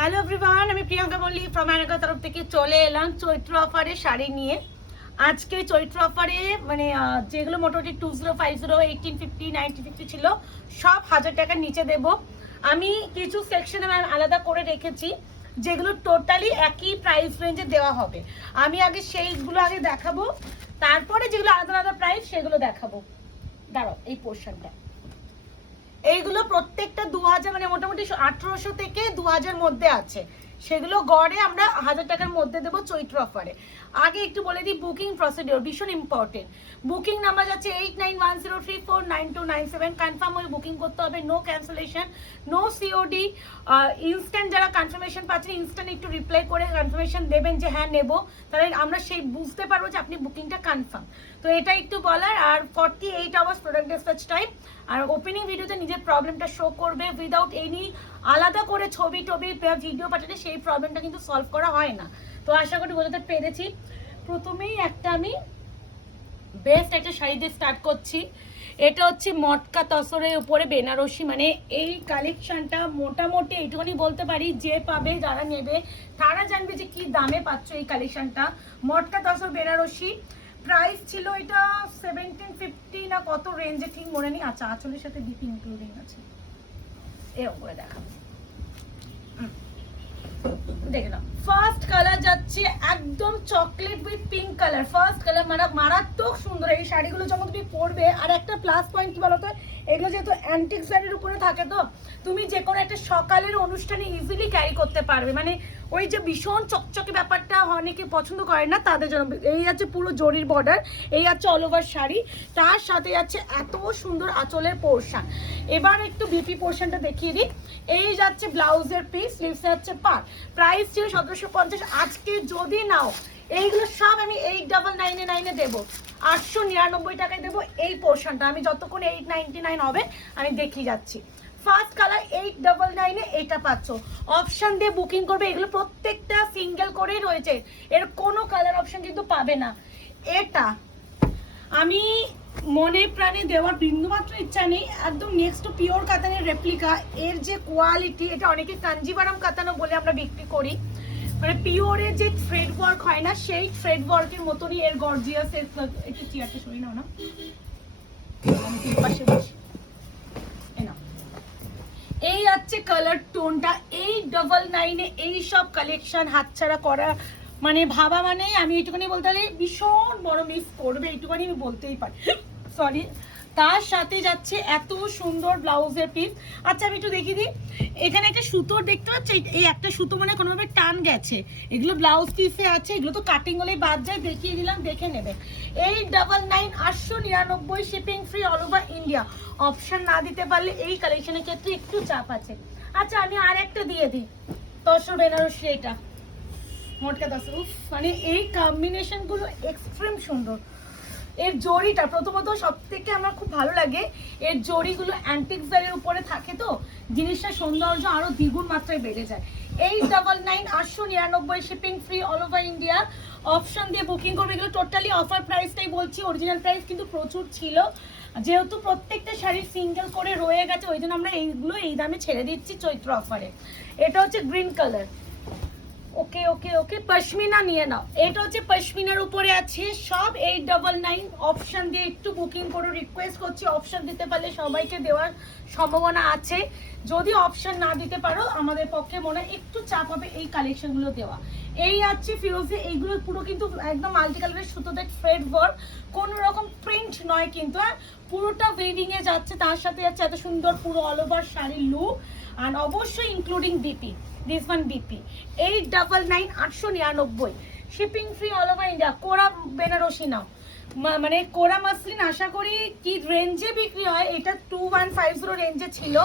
Hello everyone, আমি Priyanka Mallick from আনাকা তরফ থেকে চলে এলাম চৈত্র অফারে শাড়ি নিয়ে। আজকে চৈত্র অফারে মানে যেগুলো মোটামুটি 2050, 1850, 1950 ছিল, সব 1000 টাকার নিচে দেব। আমি কিছু সেকশনে আলাদা করে রেখেছি যেগুলো টোটালি একই প্রাইস রেঞ্জে দেওয়া হবে। আমি আগে সেইগুলো আগে দেখাবো, তারপরে যেগুলো আলাদা আলাদা প্রাইস সেগুলো দেখাবো। দাঁড়াও, এই পোর্শনটা এইগুলো প্রত্যেকটা 2000 মানে মোটামুটি 1800 থেকে 2000 মধ্যে আছে। সেগুলো গড়ে আমরা 1000 টাকার মধ্যে দেবো চৈত্র অফারে। আগে একটু বলে দিই, বুকিং প্রসিডিওর ভীষণ ইম্পর্টেন্ট। বুকিং নাম্বার যাচ্ছে 8910349297। কনফার্ম হয়ে বুকিং করতে হবে, no cancellation, no COD. Instant যারা কনফার্মেশন পাচ্ছেন ইনস্ট্যান্ট একটু রিপ্লাই করে কনফার্মেশন দেবেন যে হ্যাঁ নেব, তাহলে আমরা সেই বুঝতে পারবো যে আপনি বুকিংটা কনফার্ম। তো এটা একটু বলার। আর 48 আওয়ার্স প্রোডাক্ট ডিসপ্যাচ টাইম। আর ওপেনিং ভিডিওতে নিজের প্রবলেমটা শো করবে উইদাউট এনি আলাদা করে ছবি টবি ভিডিও পাঠালে সেই প্রবলেমটা কিন্তু সলভ করা হয় না। তো আশা করি বোঝাতে পেরেছি। প্রথমেই আমি বেস্ট একটা শাড়ি দিয়ে স্টার্ট করছি। এটা হচ্ছে মটকা তসরের উপরে বেনারসি, মানে এই কালেকশনটা মোটামুটি এইটুকুনি বলতে পারি, যে পাবে যারা নেবে তারা জানবে যে কি দামে পাচ্ছ এই কালেকশনটা। মটকা তসর বেনারসি, প্রাইস ছিল এটা 1750 না কত রেঞ্জে ঠিক মনে নেই। আচ্ছা, আঁচলের সাথে ডিপি ইনক্লুডিং আছে, এরকম করে দেখাবো। দেখে নাও, ফার্স্ট কালার যাচ্ছে একদম chocolate with pink colour. First colour মারাত্মক সুন্দর। এই শাড়িগুলো যখন তুমি পরবে, আর একটা প্লাস পয়েন্ট কি বলতো, এগুলো যেহেতু অ্যান্টিক শাড়ির উপরে থাকে, তো তুমি যে কোনো একটা সকালের অনুষ্ঠানে ইজিলি ক্যারি করতে পারবে। মানে ওই যে ভীষণ চকচকে ব্যাপারটা অনেকে পছন্দ করে না, তাদের জন্য। এই আছে পুরো জরির বর্ডার, এই আছে অল ওভার শাড়ি, তার সাথে যাচ্ছে এত সুন্দর আঁচলের পোর্শন। এবার একটু বিপি পোর্শনটা দেখিয়ে দিই। এই যাচ্ছে ব্লাউজের পিস, স্লিভস যাচ্ছে পার। প্রাইস ছিল 1750। আজকে যদি নাও এইগুলো সব আমি 899 দেবো, 899 টাকায় দেবো এই পোর্শনটা। আমি যতক্ষণ 899 হবে আমি দেখিয়ে যাচ্ছি। ফার্স্ট কালার 899 এটা পাচ্ছ। অপশন দিয়ে বুকিং করবে। এগুলো প্রত্যেকটা সিঙ্গেল করেই রয়েছে, এর কোনো কালার অপশন কিন্তু পাবে না। এটা আমি মনে প্রাণে দেওয়ার বিন্দুমাত্র ইচ্ছা নেই, একদম নেক্সট টু পিওর কাতানের রেপ্লিকা। এর যে কোয়ালিটি, এটা অনেকে কাঞ্জিভারাম কাতানো বলে আমরা বিক্রি করি, মানে পিওরের যে থ্রেড ওয়ার্ক হয় না, সেই থ্রেড ওয়ার্কের মতনই এর গর্জিয়াস। একটু চেয়ারটা সরিয়ে নাও না, পাশে বসে। এই হচ্ছে কালার টোনটা। 899 এই সব কালেকশন হাতছাড়া করা মানে ভাবা, মানে আমি এইটুখানি বলতে পারি ভীষণ বড় মিস করবে, এইটুখানি আমি বলতেই পারি, সরি। তার সাথে যাচ্ছে এত সুন্দর ব্লাউজের পিস। আচ্ছা, আমি একটু দেখিয়ে দিই। এখানে একটা সুতোর দেখতে পাচ্ছি, এই একটা সুতো মানে কোনোভাবে টান গেছে, এগুলো ব্লাউজ পিসে আছে, এগুলো তো কাটিং হলেই বাদ যায়, দেখিয়ে দিলাম, দেখে নেবে। 899, 899, shipping free all over India. Option না দিতে পারলে এই কালেকশনের ক্ষেত্রে একটু চাপ আছে। আচ্ছা, আমি আর একটা দিয়ে দিই, তসর বেনারসি। এটা মোটকা তসর, মানে এই কম্বিনেশন গুলো এক্সট্রিম সুন্দর। এর জড়িটা প্রথমত সব থেকে আমার খুব ভালো লাগে, এর জড়িগুলো অ্যান্টিক জারের উপরে থাকে, তো জিনিসটা সৌন্দর্য আরো দ্বিগুণ মাত্রায় বেড়ে যায়। 899, 899, shipping free all over India. Option দিয়ে বুকিং করবে। এগুলো টোটালি অফার প্রাইসটাই বলছি, অরিজিনাল প্রাইস কিন্তু প্রচুর ছিল। যেহেতু প্রত্যেকটা শাড়ি সিঙ্গেল করে রয়ে গেছে, ওই জন্য আমরা এইগুলো এই দামে ছেড়ে দিচ্ছি চৈত্র অফারে। এটা হচ্ছে গ্রিন কালার। ওকে ওকে ওকে, পশমিনা নিয়ে নাও। এটা হচ্ছে পশমিনার উপরে আছে সব 899। অপশন দিয়ে একটু বুকিং করো, রিকোয়েস্ট করছি। অপশন দিতে পারলে সবাইকে দেওয়ার সম্ভাবনা আছে। যদি অপশন না দিতে পারো, আমাদের পক্ষে মনে হয় একটু চাপ হবে এই কালেকশনগুলো দেওয়া। এই আছে ফিরোজে, এইগুলো পুরো কিন্তু একদম মাল্টি কালারের সুতোতে থ্রেড ওয়ার্ক, কোনো রকম প্রিন্ট নয় কিন্তু, আর পুরোটা ওয়েভিং এ যাচ্ছে। তার সাথে যাচ্ছে এত সুন্দর পুরো অল ওভার শাড়ির লুক, আর অবশ্যই including BP. This one BP 899, 899, shipping free all over India. কোরা বেনারসি নাও, মানে কোরা মাসলিন আশা করি কি রেঞ্জে বিক্রি হয়, এটা 2150 রেঞ্জে ছিল।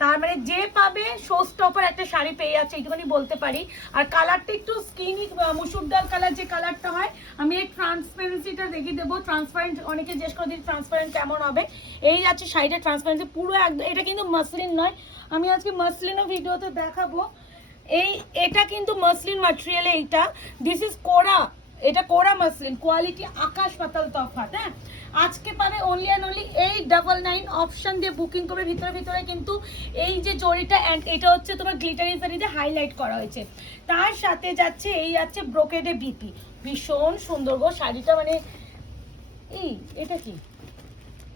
তার মানে যে পাবে শো স্টপার একটা শাড়ি পেয়ে যাচ্ছে, এইটুখানি বলতে পারি। আর কালারটা একটু স্কিনি মুসুর ডাল কালার যে কালারটা হয়, আমি এই ট্রান্সপারেন্সিটা দেখিয়ে দেবো। ট্রান্সপারেন্ট অনেকে জিজ্ঞেস করে দিন ট্রান্সপারেন্ট কেমন হবে। এই যাচ্ছে শাড়িটা ট্রান্সপারেন্সি পুরো একদম। এটা কিন্তু মাসলিন নয়, আমি আজকে মাসলিনও ভিডিওতে দেখাবো। এটা কিন্তু মাসলিন ম্যাটেরিয়ালে। এইটা দিস ইজ কোরা এটা কোরা মাসলিন, কোয়ালিটি আকাশ পাতাল তফাৎ। হ্যাঁ, আজকে পাবে অনলি অ্যান্ড অনলি 899 অপশন দিয়ে বুকিং করবে। ভিতরে ভিতরে কিন্তু এই যে জরিটা অ্যান্ড এটা হচ্ছে তোমার গ্লিটারি জারিতে হাইলাইট করা হয়েছে, তার সাথে যাচ্ছে এই যাচ্ছে ব্রোকেডে বিপি। ভীষণ সুন্দর গো শাড়িটা, মানে এই এটা কি,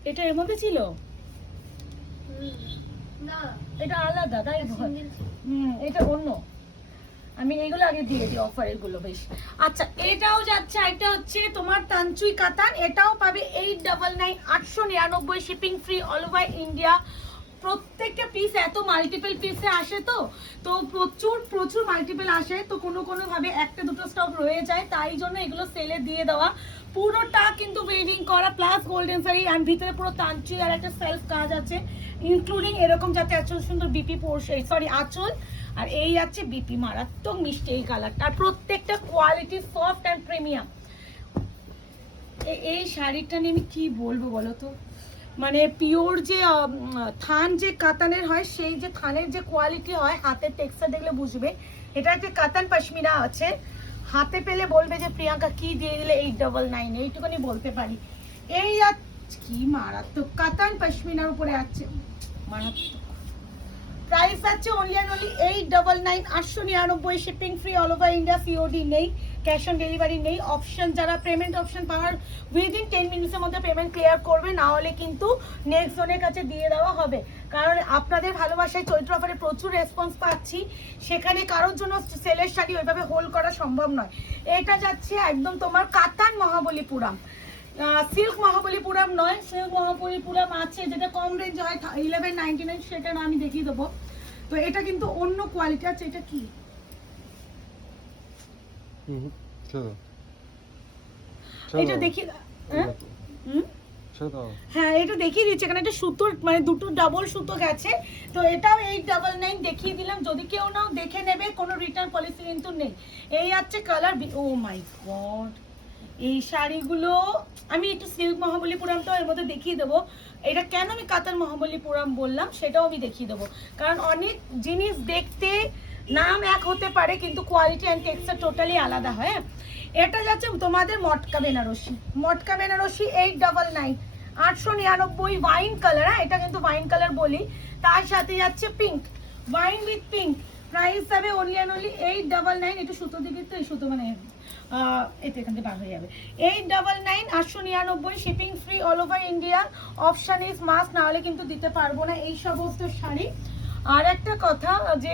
এটা এর মধ্যে ছিল না, এটা আলাদা তাই? এটা অন্য, আমি এইগুলো আগে দিয়ে দিই অফারের গুলো বেশ। আচ্ছা এটাও যাচ্ছে, এটা হচ্ছে তোমার তানচুই কাতান, এটাও পাবে 899 899 shipping free all over India. প্রত্যেকটা পিস এত মাল্টিপল পিসে আসে, তো তো প্রচুর প্রচুর মাল্টিপল আসে, তো কোনো কোনো ভাবে একটা দুটো স্টক রয়ে যায়, তাই জন্য এগুলো সেলে দিয়ে দেওয়া। পুরোটা কিন্তু ওয়েভিং করা প্লাস গোল্ডেন শাড়ি আর ভিতরে পুরো তানচুই আর একটা সেলফ কাজ আছে, ইনক্লুডিং এরকম যাতে এত সুন্দর বিপি পোর্শন, সরি আঁচল, আর এই যাচ্ছে বিপি। মারাত্মক মিষ্টি এই কালারটা, আর প্রত্যেকটা কোয়ালিটি সফট অ্যান্ড প্রিমিয়াম। এই শাড়িটা নিয়ে আমি কি বলবো বলো তো, মানে পিওর যে থান যে কাতানের হয়, সেই যে থানের যে কোয়ালিটি হয়, হাতের টেক্সচার দেখলে বুঝবে। এটা একটা কাতান পশমিনা আছে, হাতে পেলে বলবে যে প্রিয়াঙ্কা কি দিয়ে দিলে 899, এইটুকুনি বলতে পারি। এই কি মারাত্মক কাতান পশমিনার উপরে আছে, মারাত্মক। প্রাইস আছে only and only 899 899 shipping free all over India. COD নেই, ক্যাশ অন ডেলিভারি নেই। অপশন যারা পেমেন্ট অপশন পাওয়ার উইদিন 10 মিনিটসের মধ্যে পেমেন্ট ক্লিয়ার করবে, না হলে কিন্তু নেক্সট জনের কাছে দিয়ে দেওয়া হবে। কারণ আপনাদের ভালোবাসায় চৈত্র অফারে প্রচুর রেসপন্স পাচ্ছি, সেখানে কারোর জন্য সেলের শাড়ি ওইভাবে হোল্ড করা সম্ভব নয়। এটা যাচ্ছে একদম তোমার কাতান মহাবলীপুরম, সিল্ক মহাবলীপুরম নয়। সিল্ক মহাবলীপুরম আছে যেটা কম রেঞ্জ হয় 1199, সেটা না আমি দেখিয়ে দেবো। তো এটা কিন্তু অন্য কোয়ালিটি আছে। এটা কি, এটা দেখি, হ্যাঁ এটা দেখিয়ে দিচ্ছে, এখানে একটা সুতোর মানে দুটো ডাবল সুতো গেছে। তো এটাও 899 দেখিয়ে দিলাম, যদি কেউ নাও দেখে নেবে, কোনো রিটার্ন পলিসি কিন্তু নেই। এই আছে কালার, ও মাই গড এই শাড়িগুলো আমি একটু সিল্ক মহাবলীপুরমটা এর মধ্যে দেখিয়ে দেবো। এটা কেন আমি কাতার মহাবলীপুরম বললাম সেটাও আমি দেখিয়ে দেবো, কারণ অনেক জিনিস দেখতে নাম এক হতে পারে কিন্তু কোয়ালিটি অ্যান্ড টেক্সচার টোটালি আলাদা হয়। এটা যাচ্ছে তোমাদের মটকা বেনারসি, মটকা বেনারসি 899 899 ওয়াইন কালার। হ্যাঁ এটা কিন্তু ওয়াইন কালার বলি, তার সাথে যাচ্ছে pink, wine with pink. Price যাবে অনলি অ্যান্ড অনলি 899। একটু সুতো দিবি তো, এই সুতো মানে এতে এখান থেকে বার হয়ে যাবে। 899 899 shipping free all over India. Option is must, না হলে কিন্তু দিতে পারবো না এই সমস্ত শাড়ি। আর একটা কথা যে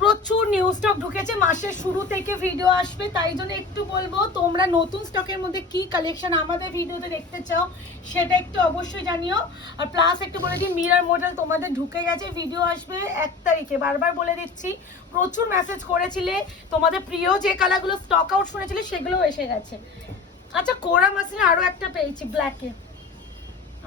প্রচুর নিউ স্টক ঢুকেছে, মাসের শুরু থেকে ভিডিও আসবে, তাই জন্য একটু বলবো তোমরা নতুন স্টকের মধ্যে কি কালেকশন আমাদের ভিডিওতে দেখতে চাও সেটা একটু অবশ্যই জানিও। আর প্লাস একটু বলে দিই মিরর মডেল তোমাদের ঢুকে গেছে, ভিডিও আসবে 1 তারিখে, বারবার বলে দিচ্ছি। প্রচুর মেসেজ করেছিলে, তোমাদের প্রিয় যে কালারগুলো স্টক আউট শুনেছিলে সেগুলোও এসে গেছে। আচ্ছা কোরা মাসিনে আরো একটা পেয়েছি ব্ল্যাকে,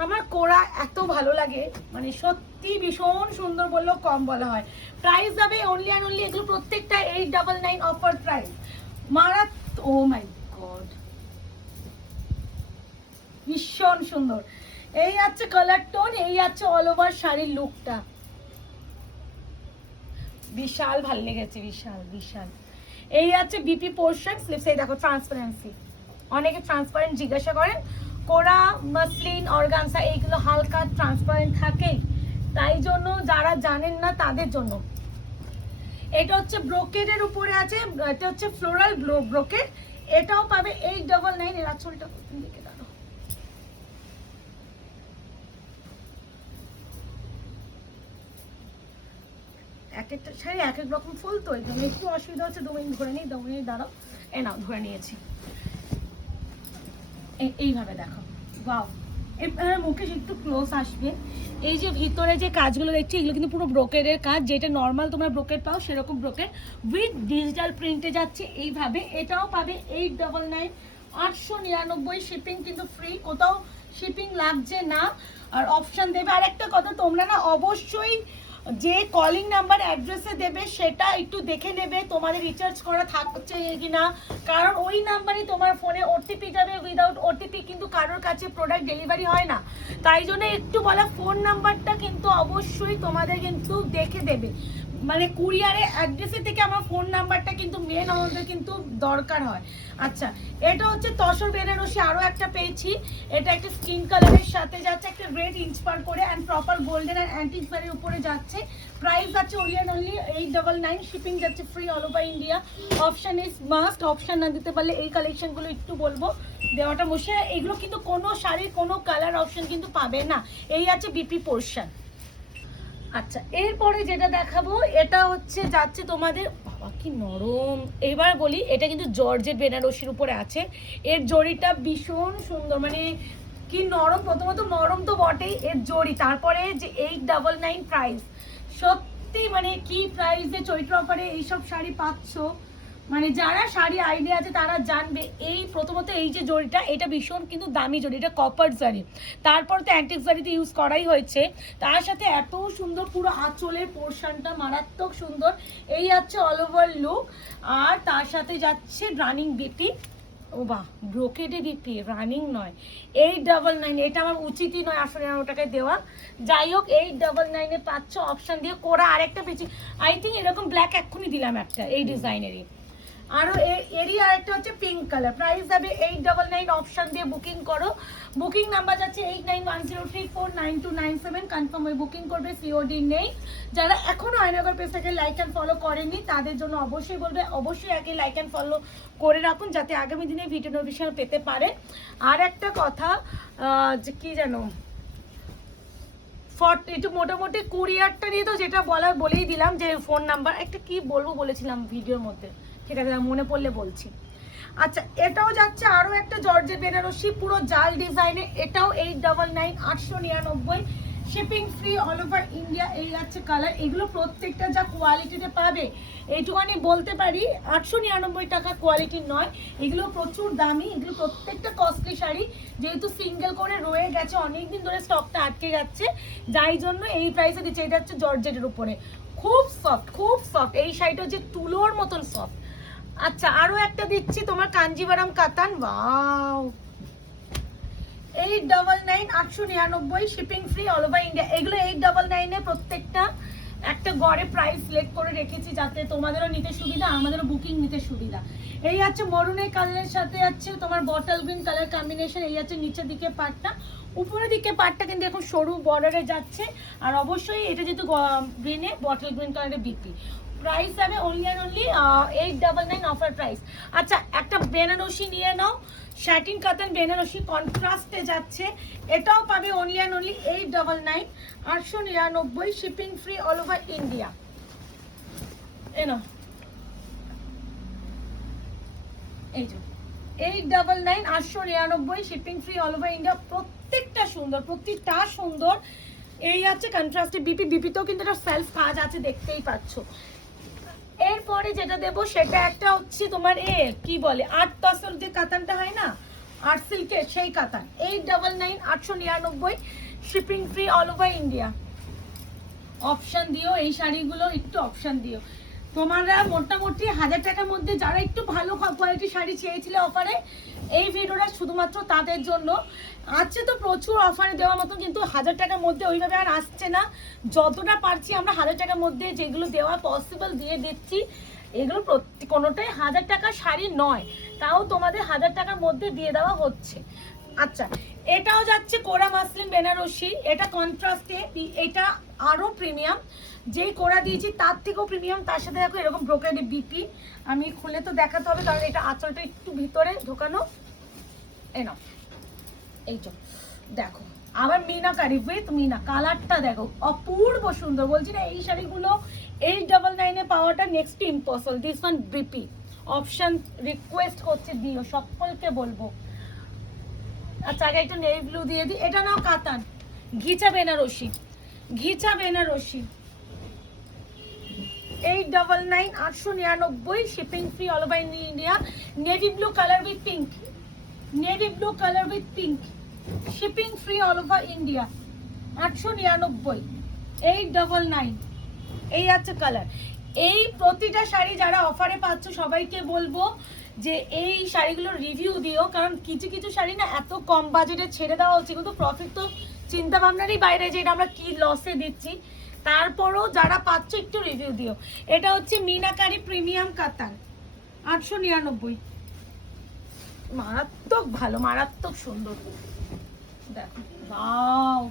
আমার কোরা এত ভালো লাগে, মানে সত্যি ভীষণ সুন্দর বললেও কম বলা হয়। প্রাইস যাবে অনলি অ্যান্ড অনলি, এগুলো প্রত্যেকটা 899 অফার প্রাইস। ও মাই গড ভীষণ সুন্দর। এই আছে কালার টোন, এই আছে অল ওভার শাড়ির লুকটা, বিশাল ভাল লেগেছে, বিশাল বিশাল। এই আছে বিপি পোর্শন, স্লিপস এই দেখো ট্রান্সপারেন্সি, অনেকে ট্রান্সপারেন্ট জিজ্ঞাসা করেন। কোরা মাসলিন অর্গানসা এইগুলো হালকা ট্রান্সপারেন্ট থাকে, তাই জন্য যারা জানেন না তাদের জন্য। এটা হচ্ছে ব্রোকেডের উপরে আছে, এটা হচ্ছে ফ্লোরাল ব্রোকেড, এটাও পাবে 899। এর আঁচলটা দিকে দাঁড়ো, এক একটা শাড়ি এক এক রকম ফুল, তো এই জন্য একটু অসুবিধা হচ্ছে। 2 মিনিট ধরে নিই, 2 মিনিট দাঁড়াও, এ নাও ধরে নিয়েছি। এইভাবে দেখো, ওয়াও, মুখে একটু ক্লোজ আসবে। এই যে ভিতরে যে কাজগুলো দেখছি এগুলো কিন্তু পুরো ব্রোকেডের কাজ, যেটা নর্মাল তোমরা ব্রোকেড পাও সেরকম ব্রোকেড উইথ ডিজিটাল প্রিন্টে যাচ্ছে এইভাবে। এটাও পাবে 899 899 শিপিং কিন্তু ফ্রি, কোথাও শিপিং লাগছে না। আর অপশন দেবে। আর একটা কথা, তোমরা না অবশ্যই যে কলিং নাম্বার অ্যাড্রেসে দেবে সেটা একটু দেখে নেবে তোমাদের রিচার্জ করা থাকছে কিনা, কারণ ওই নাম্বারই তোমার ফোনে ওটিপি যাবে, উইদাউট ওটিপি কিন্তু কারোর কাছে প্রোডাক্ট ডেলিভারি হয় না। তাই জন্য একটু বলা, ফোন নাম্বারটা কিন্তু অবশ্যই তোমাদের কিন্তু দেখে দেবে, মানে কুরিয়ারে অ্যাড্রেসের থেকে আমার ফোন নাম্বারটা কিন্তু মেন আমাদের কিন্তু দরকার হয়। আচ্ছা, এটা হচ্ছে তসর বেনারসি, আরও একটা পেয়েছি, এটা একটা স্কিন কালারের সাথে যাচ্ছে, একটা রেড ইন্সপায়ার করে অ্যান্ড প্রপার গোল্ডেন অ্যান্ড অ্যান্টিক্সের উপরে যাচ্ছে। প্রাইস আছে অনলি 899, শিপিং যাচ্ছে free all over India. Option is must, option না দিতে পারলে এই কালেকশনগুলো একটু বলবো দেওয়াটা বসে, এগুলো কিন্তু কোনো শাড়ির কোনো কালার অপশন কিন্তু পাবে না, এই আছে বিপি পোর্শন। আচ্ছা, এরপরে যেটা দেখাবো এটা হচ্ছে যাচ্ছে তোমাদের, বাবা কি নরম, এবার বলি এটা কিন্তু জর্জেট বেনারসির উপরে আছে, এর জড়িটা ভীষণ সুন্দর, মানে কি নরম, প্রথমত নরম তো বটেই, এর জড়ি, তারপরে যে 899 প্রাইস, সত্যি মানে কি প্রাইসে চৈত্র অফারে এইসব শাড়ি পাচ্ছ, মানে যারা শাড়ি আইডিয়া আছে তারা জানবে। এই প্রথমত এই যে জড়িটা, এটা ভীষণ কিন্তু দামি জড়ি, এটা কপার জারি, তারপর তো অ্যান্টিক জারিতে ইউজ করাই হয়েছে, তার সাথে এত সুন্দর পুরো আঁচলের পোর্শনটা মারাত্মক সুন্দর, এই যাচ্ছে অল ওভার লুক, আর তার সাথে যাচ্ছে রানিং বিপি, ও বাহ ব্রোকেডে বিপি, রানিং নয়, 899, এটা আমার উচিতই নয় 899 টাকায় দেওয়া, যাই হোক 899 পাচ্ছ অপশান দিয়ে। কোরা আরেকটা পেয়েছি, আই থিঙ্ক এরকম ব্ল্যাক এক্ষুনি দিলাম একটা এই ডিজাইনেরই, আরও এরই আরেকটা হচ্ছে পিঙ্ক কালার, প্রাইস যাবে 899, অপশান দিয়ে বুকিং করো। বুকিং নাম্বার যাচ্ছে 8910349297, কনফার্ম হয়ে বুকিং করবে, সিওডি নেই। যারা এখনও আয়নাগর পেজটাকে লাইক অ্যান্ড ফলো করেনি তাদের জন্য অবশ্যই বলবে, অবশ্যই আগে লাইক অ্যান্ড ফলো করে রাখুন যাতে আগামী দিনে ভিডিও নোটিফিকেশন পেতে পারে। আর একটা কথা, যে কি জানো, একটু মোটামুটি কুরিয়ারটা নিয়ে তো যেটা বলার বলেই দিলাম, যে ফোন নাম্বার একটা কি বলবো বলেছিলাম ভিডিওর মধ্যে, ঠিক আছে মনে পড়লে বলছি। আচ্ছা, এটাও যাচ্ছে আরও একটা জর্জেট বেনারসি, পুরো জাল ডিজাইনে, এটাও 899, 899, shipping free all over India, এই যাচ্ছে কালার। এগুলো প্রত্যেকটা যা কোয়ালিটিতে পাবে এইটুখানি বলতে পারি, 899 টাকা কোয়ালিটির নয়, এগুলো প্রচুর দামি, এগুলো প্রত্যেকটা কস্টলি শাড়ি, যেহেতু সিঙ্গেল করে রয়ে গেছে অনেকদিন ধরে, স্টকটা আটকে যাচ্ছে, যাই জন্য এই প্রাইসে দিচ্ছে। এটা হচ্ছে জর্জেটের উপরে, খুব সফট, খুব সফট, এই শাড়িটা হচ্ছে তুলোর মতন সফট। আচ্ছা, আরো একটা দিচ্ছি তোমার কাঞ্জিভারাম কাতান, wow 899, 899, shipping free all over India. এগুলো 899 প্রত্যেকটা একটা গড়ে প্রাইস সিলেক্ট করে রেখেছি যাতে তোমাদেরও নিতে সুবিধা, আমাদেরও বুকিং নিতে সুবিধা। এই আছে মরুনের কালারের সাথে আছে তোমার বটল গ্রিন কালার কম্বিনেশন, এই আছে নিচের দিকে পাটটা, উপরের দিকে পাটটা কিন্তু এখন সরু বর্ডারে যাচ্ছে, আর অবশ্যই এটা যেহেতু গ্রিনে বটল গ্রিন কালারের বিপি। প্রাইস যাবে অনলি 899 অফার প্রাইস। আচ্ছা, একটা বেনারসি নিয়ে নাও, স্যাটিন কাতান বেনারসি কন্ট্রাস্টে যাচ্ছে, এটাও পাবে only 899, 899, shipping free all over India. এনো এই যে 899, 899, shipping free all over India, প্রত্যেকটা সুন্দর, প্রত্যেকটা সুন্দর। এই আছে কন্ট্রাস্টে বিপিতেও কিন্তু একটা সেলফ কাজ আছে, দেখতেই পাচ্ছ। এরপরে যেটা দেবো সেটা একটা হচ্ছে তোমার কি বলে আর্ট তসর যে কাতানটা হয় না, আর্ট সিল্কের সেই কাতান, 899, 899, shipping free all over India. Option দিও এই শাড়িগুলো, একটু অপশান দিও। তোমরা মোটামুটি 1000 টাকার মধ্যে যারা একটু ভালো কোয়ালিটির শাড়ি চেয়েছিলে অফারে, এই ভিডিওটা শুধুমাত্র তাদের জন্য। আছে তো প্রচুর অফারে দেওয়ার মতো, কিন্তু 1000 টাকার মধ্যে ওইভাবে আর আসছে না, যতটা পারছি আমরা 1000 টাকার মধ্যে যেগুলো দেওয়া পসিবল দিয়ে দিচ্ছি। এগুলো কোনোটাই 1000 টাকার শাড়ি নয়, তাও তোমাদের 1000 টাকার মধ্যে দিয়ে দেওয়া হচ্ছে। আচ্ছা, এটাও যাচ্ছে কোরা মাসলিন বেনারসি, এটা কন্ট্রাস্টে, এটা আরো প্রিমিয়াম, যেই কোরা দিয়েছি তার থেকেও প্রিমিয়াম, তার সাথে দেখো এরকম ব্রোকেডে বিপি, আমি খুলে তো দেখাতে হবে কারণ এটা আঁচলটা একটু ভিতরে ঢোকানো। এনো এই তো দেখো, আবার মিনাকারি উইথ মিনা, কালারটা দেখো অপূর্ব সুন্দর, বলছি না এই শাড়িগুলো 899 পাওয়াটা next impossible. This one BP option request করছে, দিও সকলকে বলবো। আচ্ছা, আগে একটু নেভি ব্লু দিয়ে দিই, এটা নাও Katan Ghicha Banarasi, Ghicha Banarasi, 899, 899, shipping free all over India. Navy blue colour with pink, navy blue colour with pink, shipping free all over India, 899, 899, এই আছে কালার। এই প্রতিটা শাড়ি যারা অফারে পাচ্ছ সবাইকে বলবো যে এই শাড়িগুলোর রিভিউ দিও, কারণ কিছু কিছু শাড়ি না এত কম বাজেটে ছেড়ে দেওয়া হচ্ছে, কিন্তু প্রফিট তো চিন্তা ভাবনারই বাইরে যে এটা আমরা কি লসে দিচ্ছি। তারপরও যারা পাচ্ছ একটু রিভিউ দিও। এটা হচ্ছে মিনাকারি প্রিমিয়াম কাতান, 899, মারাত্মক ভালো, মারাত্মক সুন্দর। দেখো ওয়াও,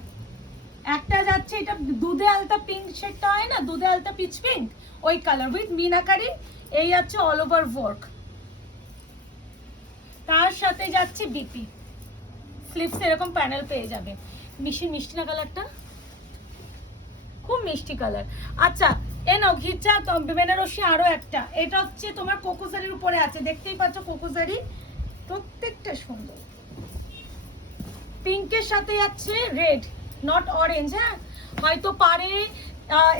একটা যাচ্ছে এটা দুধে আলতা পিঙ্ক শেডটা হয় না, দুধে আলতা পিচ পিঙ্ক, ওই কালার উইথ মিনাকারি। এই যাচ্ছে অল ওভার ওয়ার্ক, তার সাথে যাচ্ছে বিপি স্লিপস, এরকম প্যানেল পেয়ে যাবে। মিষ্টি না কালারটা, খুব মিষ্টি কালার। আচ্ছা এনো ঘিচা বেনারসি আরো একটা, এটা হচ্ছে তোমার কোকোজারির উপরে আছে, দেখতেই পাচ্ছ কোকোজারি, প্রত্যেকটা সুন্দর। পিঙ্কের সাথে যাচ্ছে রেড, নট অরেঞ্জ। হ্যাঁ হয়তো পারে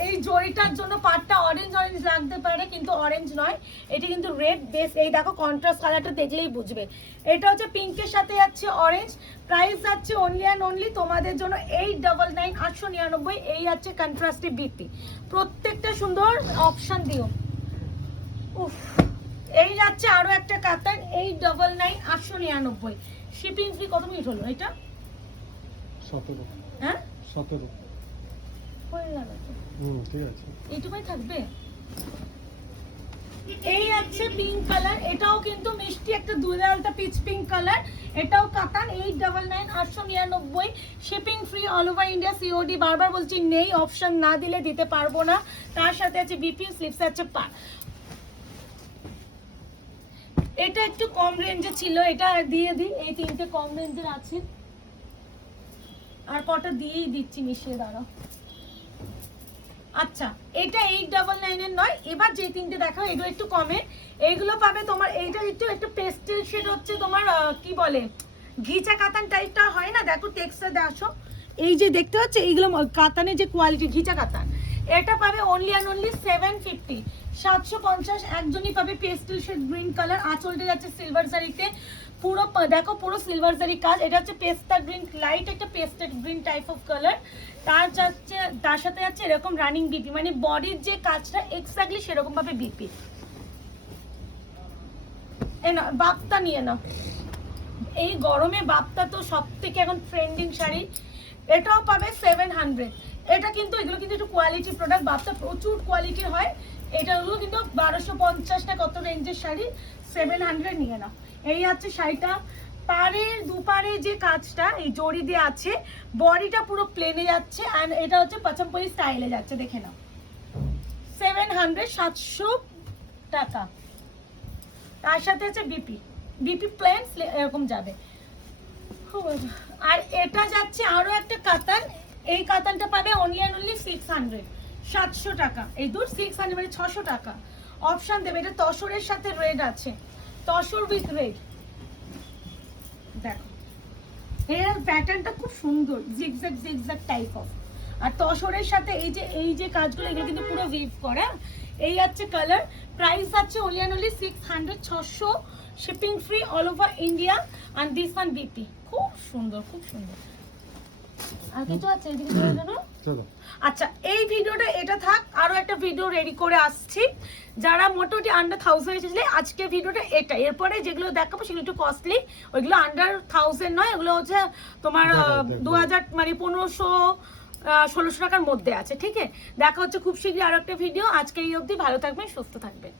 এই জড়িটার জন্য পাটটা অরেঞ্জ অরেঞ্জ লাগতে পারে, কিন্তু অরেঞ্জ নয়, এটা কিন্তু রেড বেস। এই দেখো কন্ট্রাস্ট কালারটা দেখলেই বুঝবে। এটা হচ্ছে পিঙ্কের সাথে যাচ্ছে অরেঞ্জ। প্রাইস যাচ্ছে অনলি অ্যান্ড অনলি তোমাদের জন্য 899, 899। এই আছে কন্ট্রাস্টে বিপি, প্রত্যেকটা সুন্দর অপশন দিও। উফ, এই যাচ্ছে আরো একটা কাতান, 899, 899। শিপিং ফ্রি কত মিনিট হলো এটা? 17। হ্যাঁ 17 হয়ে গেল তো। ঠিক আছে, এইটুকুই থাকবে। এই আছে পিঙ্ক কালার, এটাও কিন্তু মিষ্টি একটা দুধে আলতা পিচ পিঙ্ক কালার, এটাও কাতান, 899, 899। Shipping free all over India, COD. বারবার বলছি নেই, অপশন না দিলে দিতে পারবো না। তার সাথে আছে বিপি স্লিপস, আছে পা। এটা একটু কম রেঞ্জে ছিল, এটা দিয়ে দিই। এই তিনটে কম রেঞ্জের আছে, আর কটা দিয়েই দিচ্ছি মিশিয়ে, দাঁড়াও। আচ্ছা এটা 899 এর নয়, এবার যে তিনটে দেখাও এগুলো একটু কমে। এইগুলো পাবে তোমার, এইটা একটু পেস্টেল শেড হচ্ছে তোমার, কি বলে ঘিচা কাতান টাইপটা হয় না, দেখো টেক্সচার দেখো, এই যে দেখতে পাচ্ছ এইগুলো কাতানের যে কোয়ালিটি ঘিচা কাতান, এটা পাবে অনলি অ্যান্ড অনলি 750, 750। একজনই পাবে পেস্টেল শেড গ্রিন কালার, আঁচলটা যাচ্ছে সিলভার জারিতে, পুরো দেখো পুরো সিলভার জারি কাজ। এটা হচ্ছে পেস্তা গ্রিন, লাইট একটা পেস্টা গ্রিন টাইপ অফ কালার। তার সাথে যাচ্ছে এরকম রানিং বিপি, মানে বডির যে কাজটা এক্স্যাক্টলি সেরকম ভাবে বিপি। না বাপ্তা নিয়ে নাও, এই গরমে বাপ্তা তো সব থেকে এখন ট্রেন্ডিং শাড়ি। এটাও পাবে 700। এটা কিন্তু এগুলো কিন্তু একটু কোয়ালিটি প্রোডাক্ট, বাপ্তা প্রচুর কোয়ালিটির হয়। এটাগুলো কিন্তু 1250 না কত রেঞ্জের শাড়ি, 700 নিয়ে নাও। এই আছে শাড়িটা, পাড়ের দুপারে যে কাজটা এই জড়ি দিয়ে আছে, বডিটা পুরো প্লেনে যাচ্ছে, এন্ড এটা হচ্ছে পাচমপল্লি স্টাইলে যাচ্ছে, দেখে নাও। 700, 700 টাকা। তার সাথে আছে বিপি, বিপি প্লেন এরকম যাবে। আর এটা যাচ্ছে আরো একটা কাতান, এই কাতানটা পাবে অনলি অ্যান্ড অনলি 600, 700 টাকা। এই দূর 600 মানে 600 টাকা। অপশন দেবে, এটা তসরের সাথে রেড আছে, তসর উইথ রেড। দেখো এর প্যাটার্নটা খুব সুন্দর, জিগজ্যাগ জিগজ্যাগ টাইপ অফ। আর তসরের সাথে এই যে কাজগুলো এগুলো কিন্তু পুরো উইভ করা। এই আছে কালার, প্রাইস আছে only and only 600, 600। Shipping free all over India. And this one BP, খুব সুন্দর, খুব সুন্দর। আর কিছু আছে এদিকে চলো। আচ্ছা এই ভিডিওটা এটা থাক, আরো একটা ভিডিও রেডি করে আসছি। যারা মোটামুটি আন্ডার 1000 এসেছিলে আজকে ভিডিওটা এটা, এরপরে যেগুলো দেখাবো সেগুলো একটু কস্টলি, ওইগুলো আন্ডার 1000 নয়, ওগুলো হচ্ছে তোমার 2000 মানে 1500-1600 টাকার মধ্যে আছে। ঠিক আছে, দেখা হচ্ছে খুব শীঘ্রই আরো একটা ভিডিও। আজকে এই অবধি, ভালো থাকবেন, সুস্থ থাকবেন।